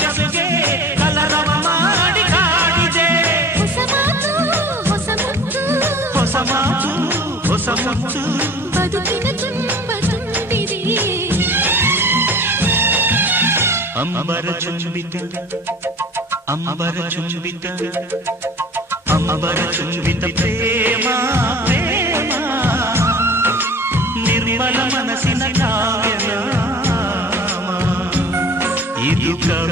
ಬೆಸುಗೆ ಕಲರವ ಮಾಡಿ ಕಾಡಿದೆ. ಹೊಸ ಮಾತು ಹೊಸ ಮುತ್ತು, ಹೊಸ ಮಾತು ಹೊಸ ಮುತ್ತು, ಬದುಕಿನ ತುಂಬ ತುಂಬಿದೆ. ಅಂಬರ ಚುಂಬಿತ ಅಂಬರ ಚುಂಬಿತ ಅಂಬರ ಚುಂಬಿತ ಪ್ರೇಮ ಪ್ರೇಮ, ನಿರ್ಮಲ ಮನಸ್ಸಿನ ಕಾವ್ಯನಾಮ ಇದು ಕವಿ